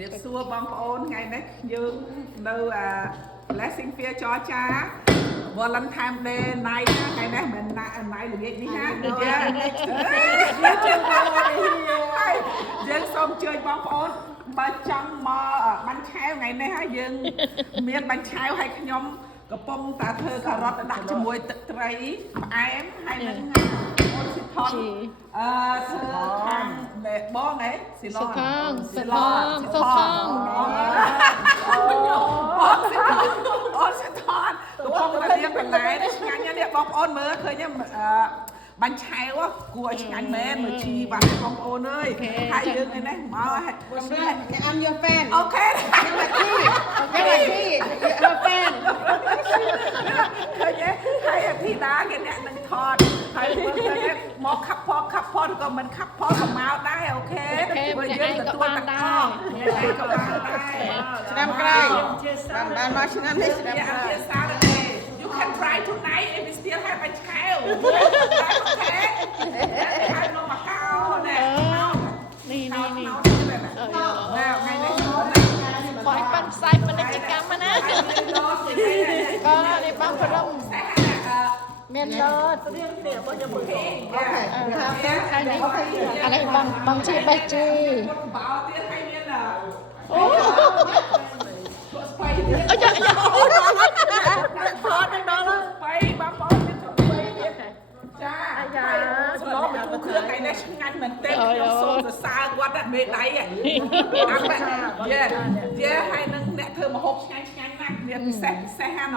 រៀបសួរបងប្អូនថ្ងៃនេះយើងនៅBlessing Fair ចរចា Valentine Day night ថ្ងៃនេះមិនណាស់ថ្ងៃល្ងាចនេះណាយើងសូមអញ្ជើញបងប្អូនបើចង់មកបាញ់ឆាវថ្ងៃនេះហើយយើងមានបាញ់ឆាវឲ្យខ្ញុំកំពុងតែធ្វើការ៉ុតដាក់ជាមួយទឹកត្រីផ្អែមហើយនឹងអូនស៊ីថនធ្វើខាងបងហ៎ស៊ីឡនបងស៊ីថនកំពុងតែរៀបបន្លែឆ្ងាញ់ណាស់នេះបងប្អូនមើលឃើញបាញ់ឆាវគួរឲ្យឆ្ងាញ់មែនមើលជីវ៉ាន់បងប្អូនអើយហើយយើងនេះមកI'm your fan អូខេyou're my fan ឃើញទេហើយអធិតាគេអ្នកនឹងថតហើយមើលឃើញមកខាប់ផក៏មិនខាប់ផក៏មកដែរអូខេព្រោះយើងទទួលទឹកខំយើងក៏បានដែរឆ្នាំក្រោយបានមកឆ្នាំនេះឆ្នាំក្រោយ You can try tonight if we still have a child អូខេហើយមកមកកោណែនេះថ្ងៃនេះបើប៉ាន់ផ្សាយពាណិជ្ជកម្មណាក៏នេះបងប្រំមានលោតរៀនគ្នាបងយកមើលគេហើយនេះអានេះបងជាបេះជីបោទៀតហើយមានអូស្បៃទៀតអូយ៉ាយ៉ាថតដល់ដល់ស្បៃបងប្អូនមានស្បៃទៀតចាអាយ៉ាសម្លម្ជូរគ្រឿងថ្ងៃនេះឆ្ងាញ់មែនទែនខ្ញុំសូមសរសើរគាត់មេដៃហ្នឹងយេហើយនឹងអ្នកធ្វើម្ហូបឆ្ងាញ់ណាស់មានពិសេសហាណ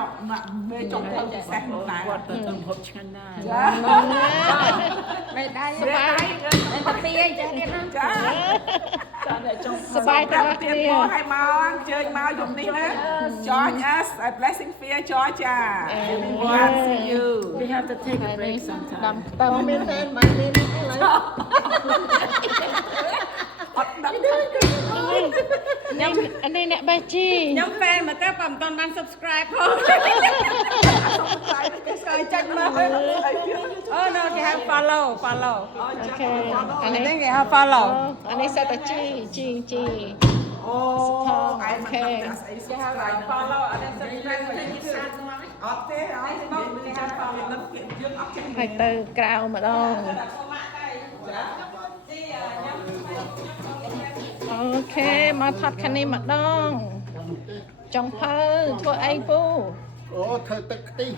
មេចុងភៅពិសេសនោះដែរគាត់ទៅម្ហូបឆ្ងាញ់ណាស់ចាមេដៃមានតាពីអីចឹងទៀតណាចាសบายតាទៀតមកឲ្យមកអញ្ជើញមកយប់នេះណា Join us at Blessing Fair Georgia everyone see you we have to take a break sometime ដំតើមមានតែមិនមានឥឡូវអត់ដឹងខ្ញុំនេះអ្នកបេះជីខ្ញុំ fan មកតែបើមិនទាន់បាន subscribe ផងគេស្គាល់ចាច់មកអូ no គេហៅ follow អូខេអានេះនេះគេហៅ follow អានេះសិតតែជីអូអូខេគេហៅ follow អានេះ subscribe មកគេសាច់មកអត់ទេឲ្យមកគេហៅ follow នឹងយើងអត់ចេះហើយទៅក្រៅម្ដងអូខេមកថតខាងនេះម្ដងចុងភៅធ្វើអីពូអូធ្វើទឹកខ្ទិះ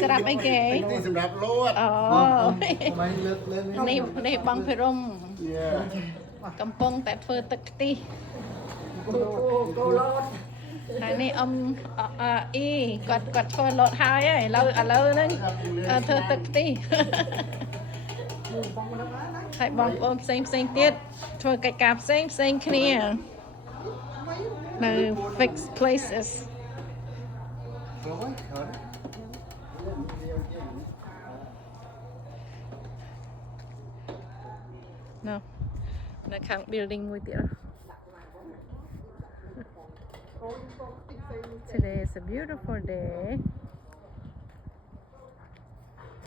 សម្រាប់អីគេទឹកសម្រាប់លក់អូនេះបងភិរមកំពុងតែធ្វើទឹកខ្ទិះគោលតហើយនេះអ៊ំអ៊ីគាត់ធ្វើលតហើយឥឡូវហ្នឹងធ្វើទឹកខ្ទិះហើយបងប្អូនផ្សេងទៀតធ្វើកិច្ចការផ្សេងគ្នានៅ fixed places នៅខាង building មួយទៀត Today is a beautiful day